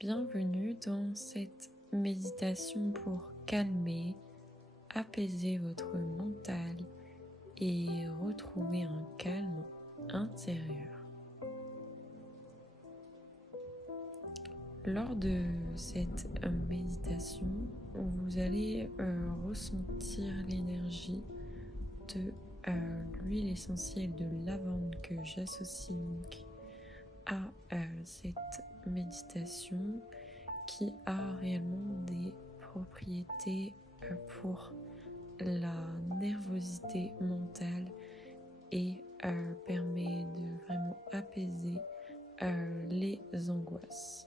Bienvenue dans cette méditation pour calmer, apaiser votre mental et retrouver un calme intérieur. Lors de cette méditation, vous allez ressentir l'énergie de l'huile essentielle de lavande que j'associe donc à cette méditation qui a réellement des propriétés pour la nervosité mentale et permet de vraiment apaiser les angoisses.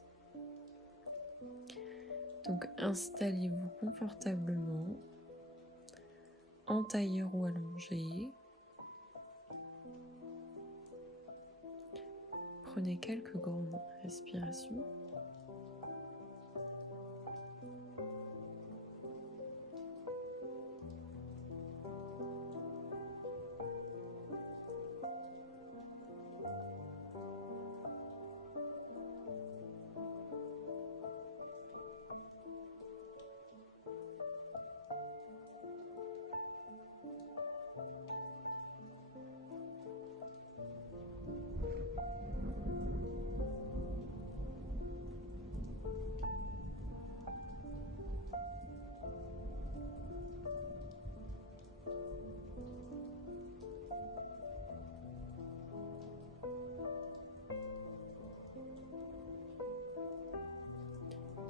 Donc installez-vous confortablement en tailleur ou allongé. Prenez quelques grandes respirations.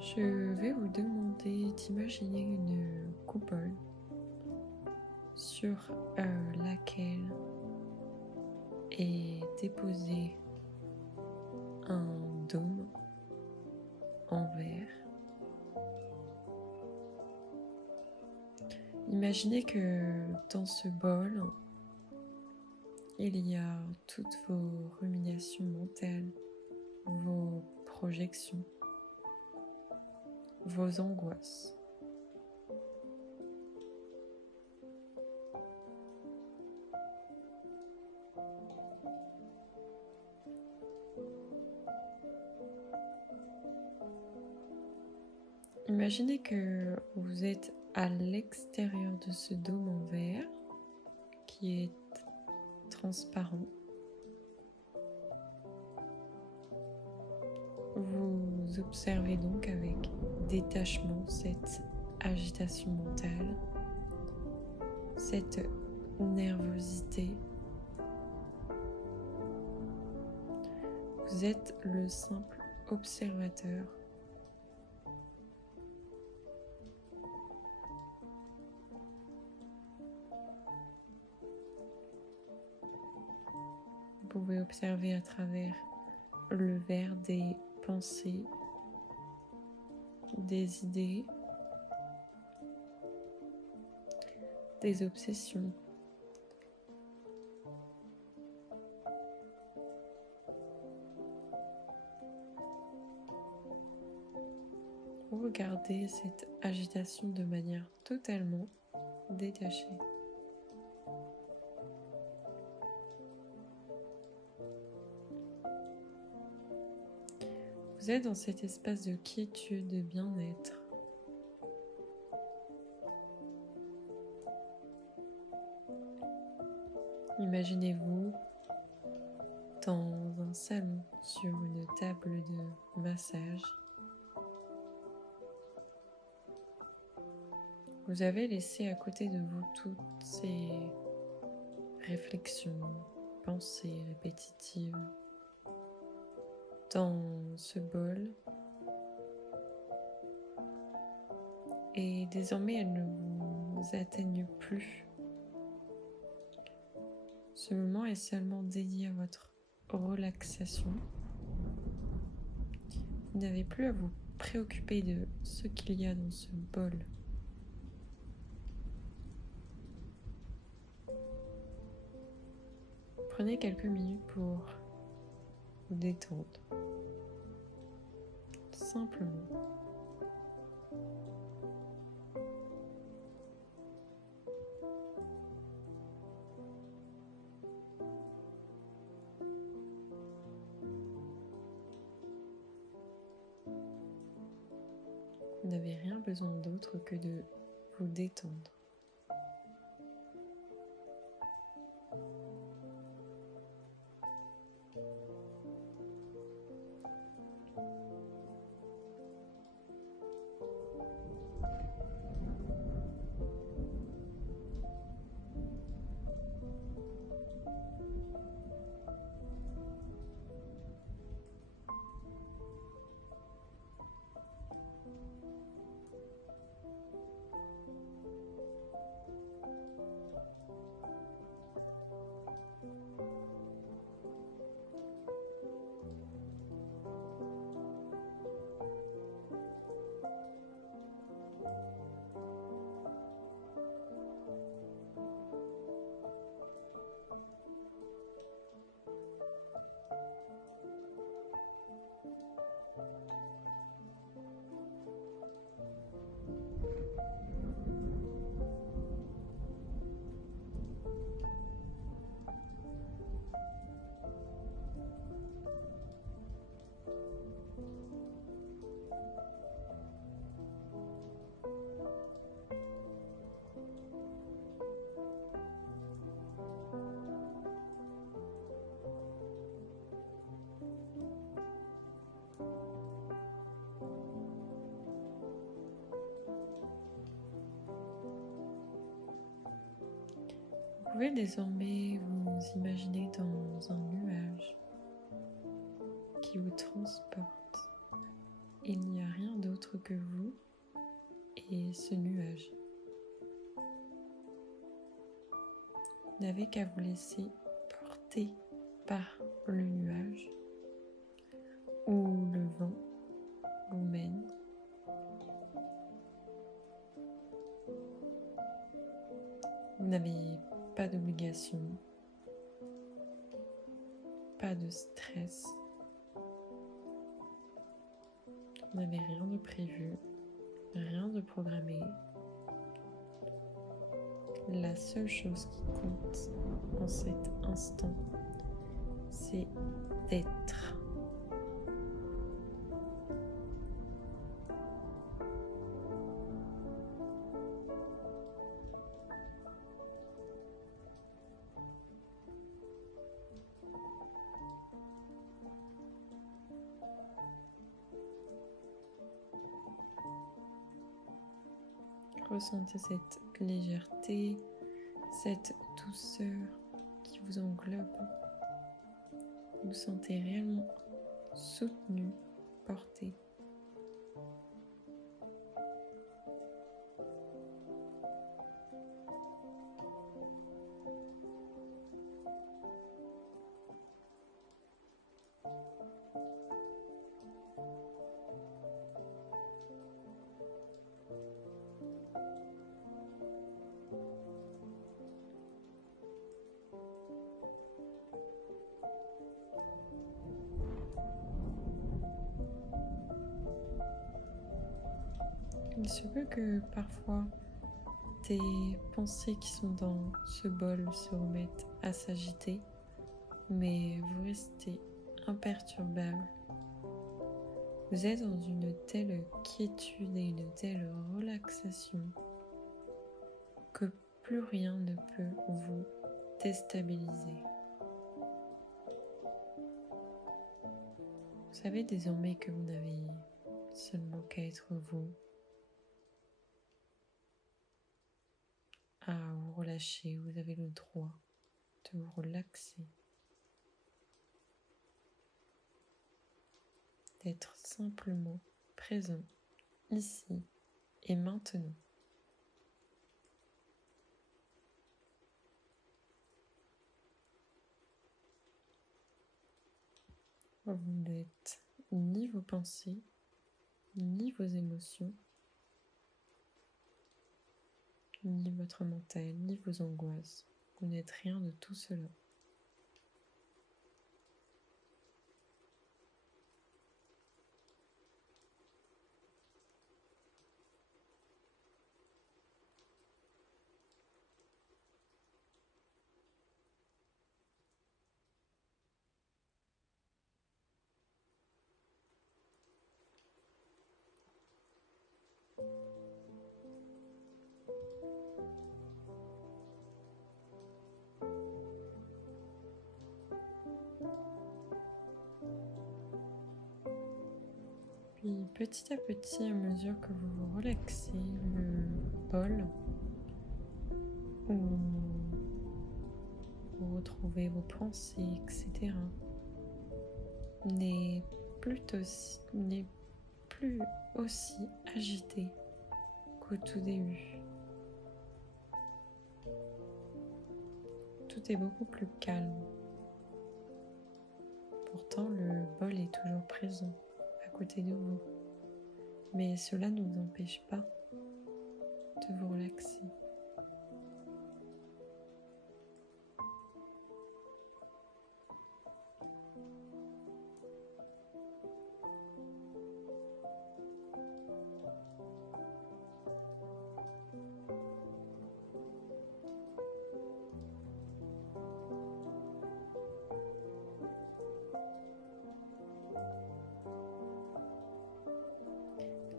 Je vais vous demander d'imaginer une coupole sur laquelle est déposé un dôme en verre. Imaginez que dans ce bol, il y a toutes vos ruminations mentales, vos projections, vos angoisses. Imaginez que vous êtes à l'extérieur de ce dôme en verre qui est transparent. Vous observez donc avec détachement cette agitation mentale, cette nervosité. Vous êtes le simple observateur. Vous pouvez observer à travers le verre des pensées, des idées, des obsessions. Regardez cette agitation de manière totalement détachée. Vous êtes dans cet espace de quiétude, de bien-être. Imaginez-vous dans un salon sur une table de massage. Vous avez laissé à côté de vous toutes ces réflexions, pensées répétitives dans ce bol. Et désormais, elles ne vous atteignent plus. Ce moment est seulement dédié à votre relaxation. Vous n'avez plus à vous préoccuper de ce qu'il y a dans ce bol. Prenez quelques minutes pour vous détendre. Simplement. Vous n'avez rien besoin d'autre que de vous détendre. Vous pouvez désormais vous imaginer dans un nuage qui vous transporte. Il n'y a rien d'autre que vous et ce nuage. Vous n'avez qu'à vous laisser porter par le nuage où le vent vous mène. Vous n'avez pas d'obligation, pas de stress. Vous n'avez rien de prévu, rien de programmé. La seule chose qui compte en cet instant, c'est d'être. Ressentez cette légèreté, cette douceur qui vous englobe. Vous vous sentez réellement soutenu, porté. Il se peut que parfois tes pensées qui sont dans ce bol se remettent à s'agiter, mais vous restez imperturbable. Vous êtes dans une telle quiétude et une telle relaxation que plus rien ne peut vous déstabiliser. Vous savez désormais que vous n'avez seulement qu'à être vous, à vous relâcher. Vous avez le droit de vous relaxer, d'être simplement présent ici et maintenant. Vous n'êtes ni vos pensées, ni vos émotions, ni votre mental, ni vos angoisses. Vous n'êtes rien de tout cela. Puis petit à petit, à mesure que vous vous relaxez, le bol où vous retrouvez vos pensées, etc., n'est n'est plus aussi agité qu'au tout début. Tout est beaucoup plus calme. Pourtant, le bol est toujours présent à côté de vous, mais cela ne vous empêche pas de vous relaxer.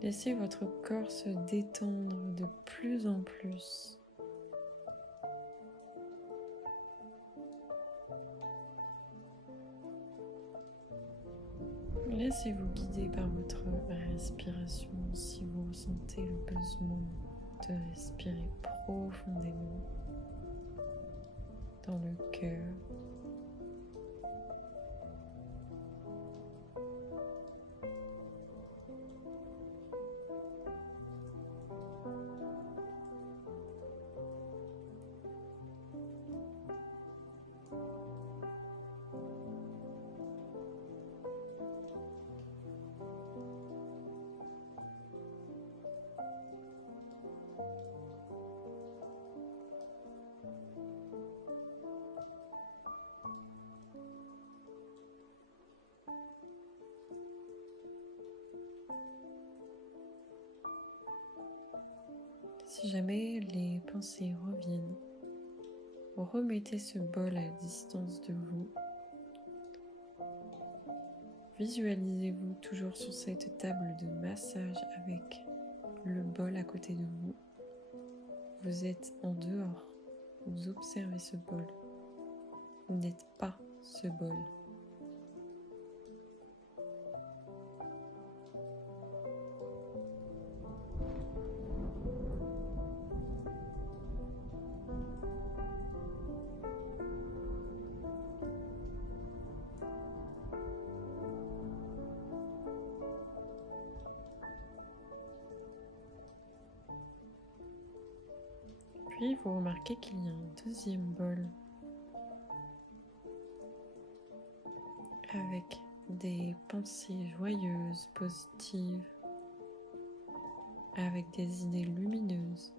Laissez votre corps se détendre de plus en plus. Laissez-vous guider par votre respiration si vous ressentez le besoin de respirer profondément dans le cœur. Si jamais les pensées reviennent, remettez ce bol à distance de vous. Visualisez-vous toujours sur cette table de massage avec le bol à côté de vous. Vous êtes en dehors, vous observez ce bol. Vous n'êtes pas ce bol. Puis vous remarquez qu'il y a un deuxième bol avec des pensées joyeuses, positives, avec des idées lumineuses.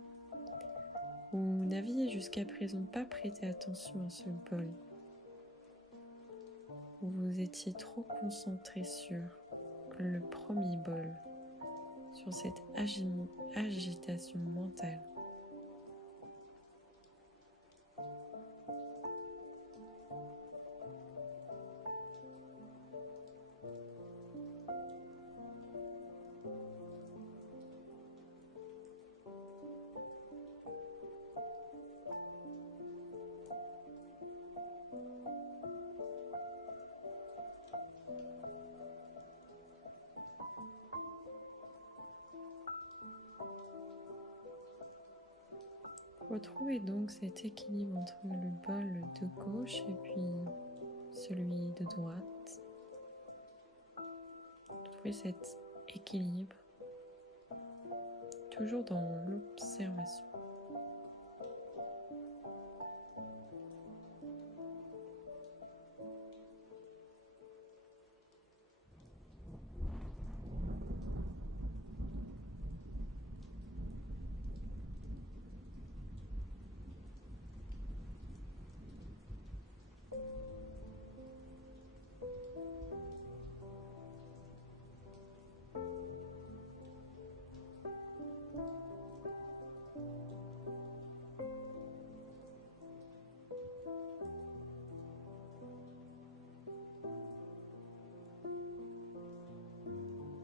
Vous n'aviez jusqu'à présent pas prêté attention à ce bol. Vous étiez trop concentré sur le premier bol, sur cette agitation mentale. Retrouvez donc cet équilibre entre le bol de gauche et puis celui de droite. Trouvez cet équilibre toujours dans l'observation.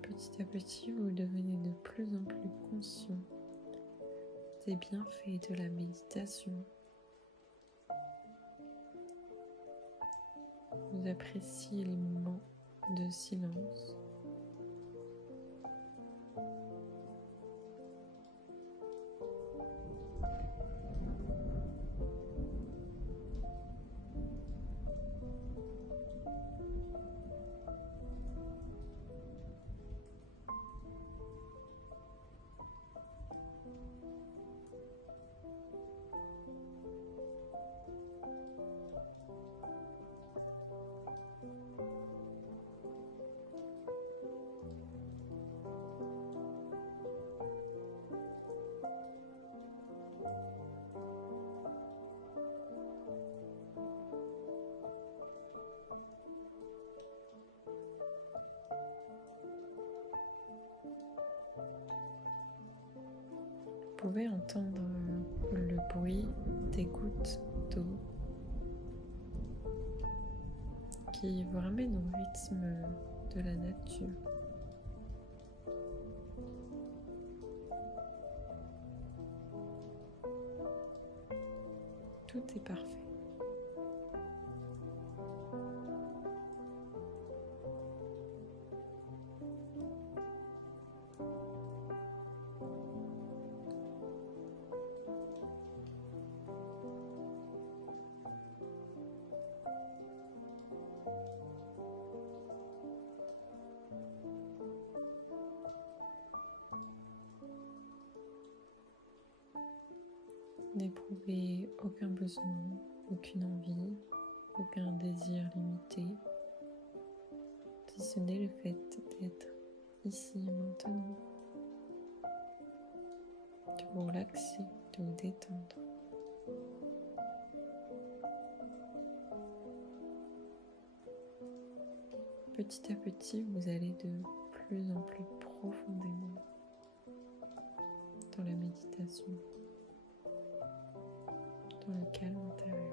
Petit à petit, vous devenez de plus en plus conscient des bienfaits de la méditation. vous appréciez les moments de silence. Vous pouvez entendre le bruit des gouttes d'eau qui vous ramène au rythme de la nature. Tout est parfait. N'éprouvez aucun besoin, aucune envie, aucun désir limité, si ce n'est le fait d'être ici et maintenant, de vous relaxer, de vous détendre. Petit à petit, vous allez de plus en plus profondément dans la méditation, dans le calme intérieur.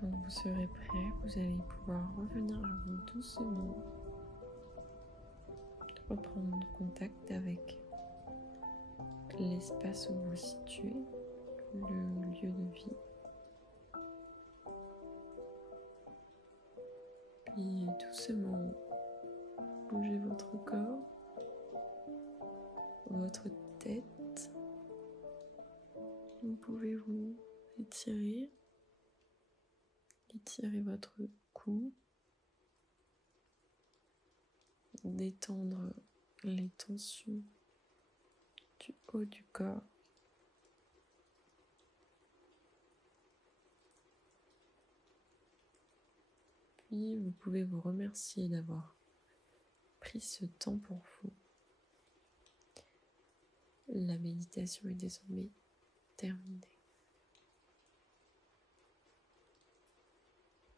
Quand vous serez prêt, vous allez pouvoir revenir à vous doucement, reprendre contact avec l'espace où vous vous situez, le lieu de vie. Puis doucement, bougez votre corps, votre tête. Vous pouvez vous étirer votre cou, détendre les tensions du haut du corps. Puis vous pouvez vous remercier d'avoir pris ce temps pour vous. La méditation est désormais terminée.